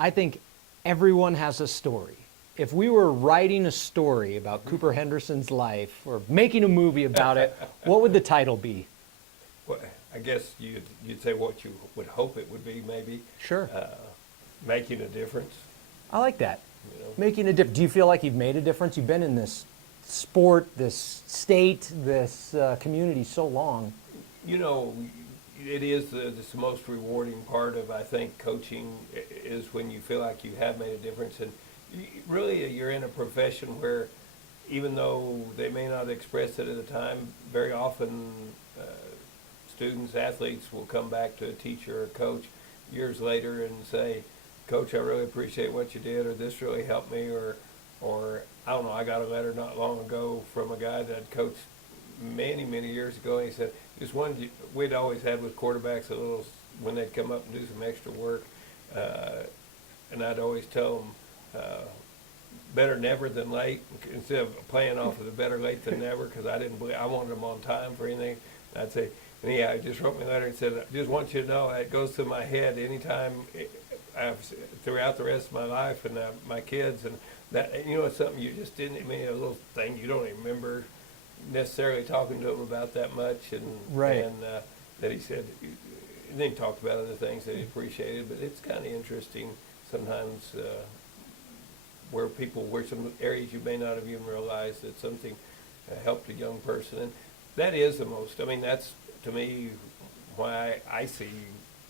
I think everyone has a story. If we were writing a story about Cooper Henderson's life or making a movie about it, what would the title be? Well, I guess you'd say what you would hope it would be, maybe. Sure. Making a difference. I like that. You know? Making a difference. Do you feel like you've made a difference? You've been in this sport, this state, this community so long. You know, it is the most rewarding part of, I think, coaching is when you feel like you have made a difference. And really, you're in a profession where, even though they may not express it at the time, very often students, athletes will come back to a teacher or coach years later and say, Coach, I really appreciate what you did, or this really helped me, or I don't know, I got a letter not long ago from a guy that I'd coached many, many years ago, and he said, just one we'd always had with quarterbacks, a little, when they'd come up and do some extra work, and I'd always tell them, better never than late, instead of playing off of the better late than never, because I didn't believe, I wanted them on time for anything. And I'd say, and he just wrote me a letter and said, I just want you to know it goes through my head anytime throughout the rest of my life and my kids, and that, you know, it's something you just didn't, I mean, a little thing you don't even remember necessarily talking to him about that much, and right. And that he said, and then he talked about other things that he appreciated, but it's kind of interesting sometimes where some areas you may not have even realized that something helped a young person, and that is the most, I mean, that's to me why I see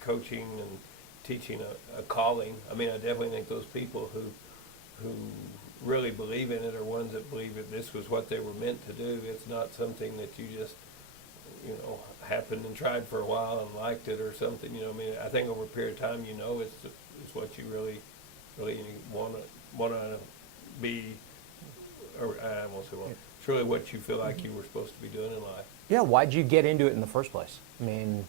coaching and teaching a calling. I mean, I definitely think those people who really believe in it are ones that believe that this was what they were meant to do. It's not something that you just, you know, happened and tried for a while and liked it or something. You know, I mean, I think over a period of time, you know, it's what you really want to be, or I won't say want. It's really what you feel like you were supposed to be doing in life. Yeah, why'd you get into it in the first place? I mean,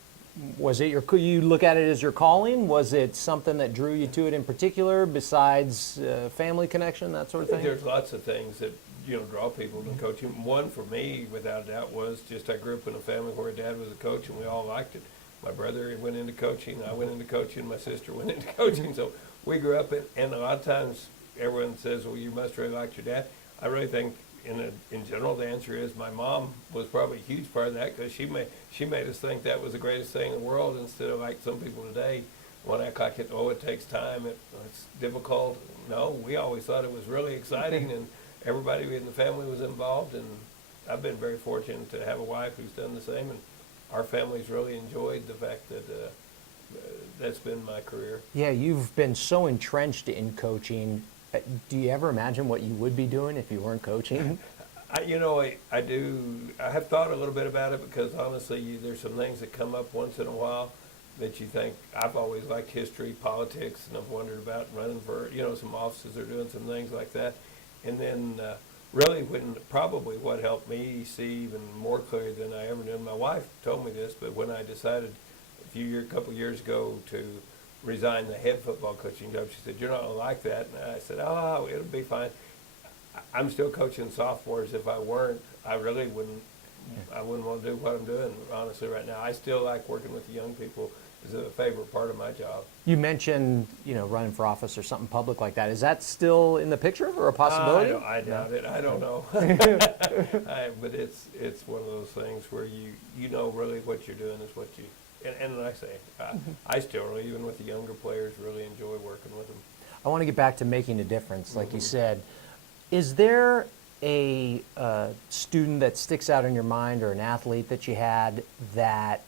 was it you look at it as your calling? Was it something that drew you to it in particular, besides family connection, that sort of thing? There's lots of things that, you know, draw people to coaching. One for me, without a doubt, was just I grew up in a family where Dad was a coach and we all liked it. My brother went into coaching, I went into coaching, my sister went into coaching, so we grew up and a lot of times everyone says, well, you must really like your dad. I really think in general, the answer is my mom was probably a huge part of that, because she made us think that was the greatest thing in the world, instead of like some people today want to act like it takes time, it's difficult. No, we always thought it was really exciting, and everybody in the family was involved, and I've been very fortunate to have a wife who's done the same, and our family's really enjoyed the fact that that's been my career. Yeah, you've been so entrenched in coaching. Do you ever imagine what you would be doing if you weren't coaching? You know, I do. I have thought a little bit about it, because honestly, there's some things that come up once in a while that you think. I've always liked history, politics, and I've wondered about running for, you know, some offices or doing some things like that. And then really probably what helped me see even more clearly than I ever knew, and my wife told me this, but when I decided a couple years ago to resign the head football coaching job, she said, you're not going to like that. And I said, oh, it'll be fine. I'm still coaching sophomores. If I weren't, I really wouldn't want to do what I'm doing, honestly, right now. I still like working with the young people. It's a favorite part of my job. You mentioned, you know, running for office or something public like that. Is that still in the picture or a possibility? I doubt it. I don't know. But it's one of those things where you know really what you're doing is what you. And like I say, I still really, even with the younger players, really enjoy working with them. I want to get back to making a difference, like you said. Is there a student that sticks out in your mind, or an athlete that you had that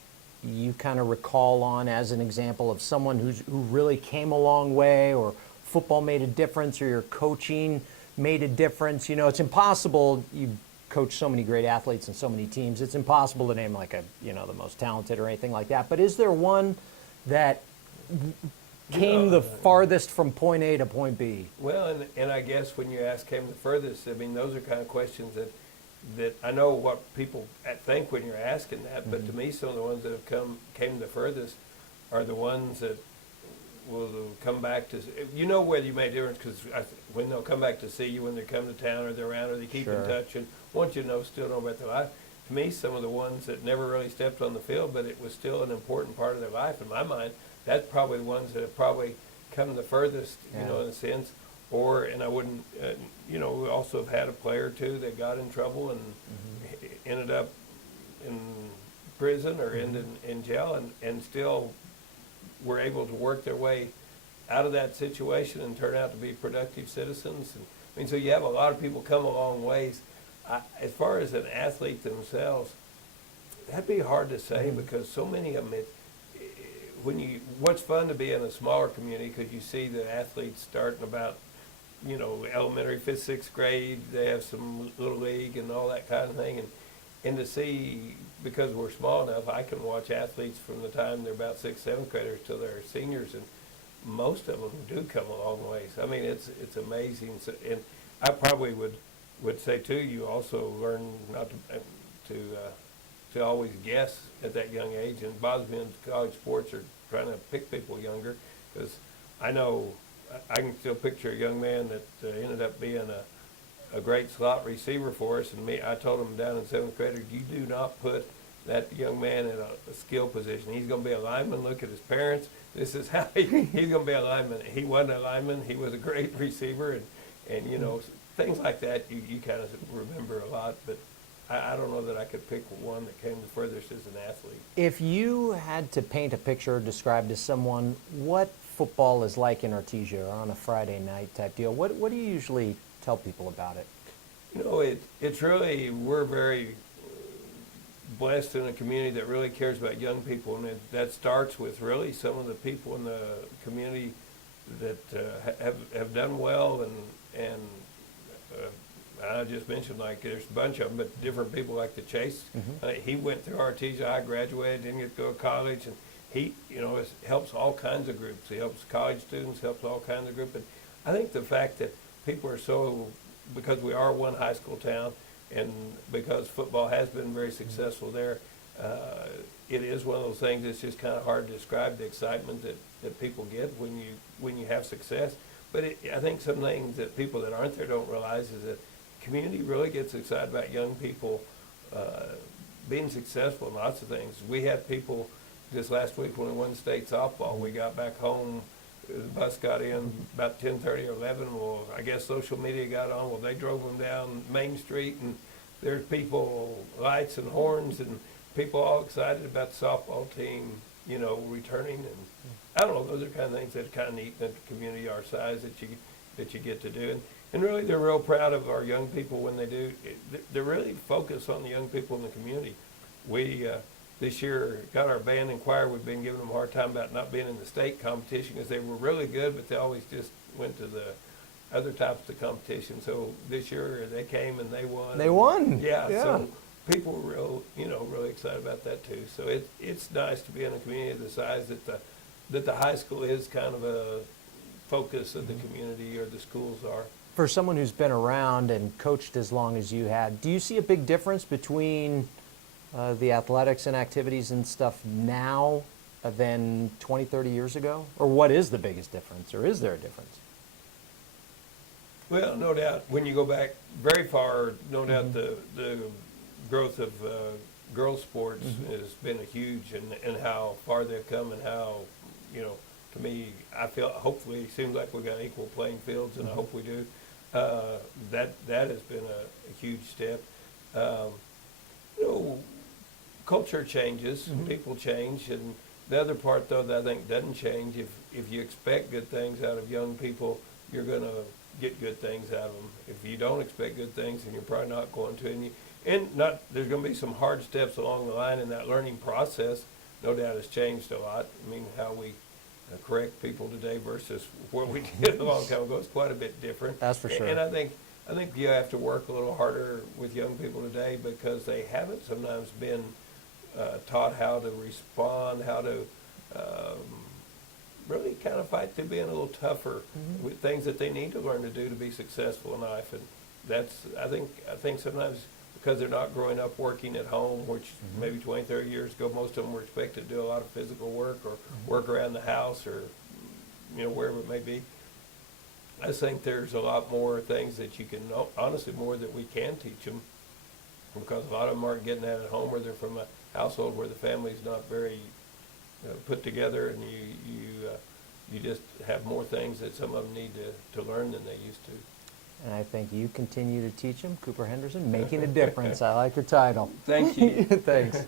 you kind of recall on as an example of someone who really came a long way, or football made a difference, or your coaching made a difference? You know, it's impossible. You coach so many great athletes and so many teams. It's impossible to name like the most talented or anything like that. But is there one that came the farthest from point A to point B? Well, and I guess when you ask came the furthest, I mean, those are kind of questions that I know what people think when you're asking that, but to me, some of the ones that have came the furthest are the ones that will come back to, you know, whether you made a difference, because when they'll come back to see you when they come to town, or they're around, or they keep in touch and want you to still know about their life. To me, some of the ones that never really stepped on the field, but it was still an important part of their life in my mind, that's probably the ones that have probably come the furthest, Yeah. in a sense. Or, and I wouldn't, we also have had a player or two that got in trouble and ended up in prison or ended in jail, and still were able to work their way out of that situation and turn out to be productive citizens. And, I mean, so you have a lot of people come a long ways. As far as an athlete themselves, that'd be hard to say because so many of them, what's fun to be in a smaller community because you see the athletes starting about, elementary, 5th, 6th grade, they have some little league and all that kind of thing. And to see, because we're small enough, I can watch athletes from the time they're about 6th, 7th graders till they're seniors, and most of them do come a long ways. I mean, it's amazing. So, and I probably would say too, you also learn not to always guess at that young age. And it bothers me in college sports are trying to pick people younger, because I know I can still picture a young man that ended up being a great slot receiver for us. And I told him down in 7th grade, you do not put that young man in a skill position. He's going to be a lineman. Look at his parents. This is how he's going to be a lineman. He wasn't a lineman. He was a great receiver. And things like that you kind of remember a lot. But I don't know that I could pick one that came the furthest as an athlete. If you had to paint a picture, describe to someone what football is like in Artesia or on a Friday night type deal, what do you usually tell people about it? It's really, we're very blessed in a community that really cares about young people, and that starts with really some of the people in the community that have done well, and I just mentioned, like, there's a bunch of them, but different people like the Chase. He went through Artesia. I graduated, didn't get to go to college, and he, helps all kinds of groups. He helps college students, helps all kinds of groups. And I think the fact that people are so, because we are one high school town, and because football has been very successful there, it is one of those things that's just kind of hard to describe, the excitement that people get when you have success. But I think some things that people that aren't there don't realize is that community really gets excited about young people being successful in lots of things. We had people this last week when we won state softball. We got back home, the bus got in about 10:30 or 11. Well, I guess social media got on. Well, they drove them down Main Street, and there's people, lights and horns, and people all excited about the softball team, returning. And I don't know, those are kind of things that are kind of neat in a community our size that you get to do. And really, they're real proud of our young people when they do. They're really focused on the young people in the community. We, this year, got our band and choir. We've been giving them a hard time about not being in the state competition because they were really good, but they always just went to the other types of competition. So this year, they came and they won. They won. Yeah. So people were really excited about that too. So it's nice to be in a community of the size that the high school is kind of a focus of the community, or the schools are. For someone who's been around and coached as long as you had, do you see a big difference between the athletics and activities and stuff now than 20, 30 years ago? Or what is the biggest difference, or is there a difference? Well, no doubt, when you go back very far, no doubt the growth of girls' sports has been huge, and how far they've come, and how, to me, I feel, hopefully, it seems like we've got equal playing fields, and I hope we do. That has been a huge step. Culture changes, people change, and the other part, though, that I think doesn't change, if you expect good things out of young people, you're going to get good things out of them. If you don't expect good things, then you're probably not going to. There's going to be some hard steps along the line in that learning process. No doubt it's changed a lot. I mean, how we correct people today versus what we did a long time ago is quite a bit different. That's for sure. And I think you have to work a little harder with young people today, because they haven't sometimes been taught how to respond, how to really kind of fight through being a little tougher with things that they need to learn to do to be successful in life. And that's, I think sometimes because they're not growing up working at home, which maybe 20, 30 years ago, most of them were expected to do a lot of physical work or work around the house, or, wherever it may be. I think there's a lot more things that you can, honestly, more that we can teach them, because a lot of them aren't getting that at home, or they're from a household where the family's not very put together, and you just have more things that some of them need to learn than they used to. And I think you continue to teach them, Cooper Henderson, making a difference. I like your title. Thank you. Thanks.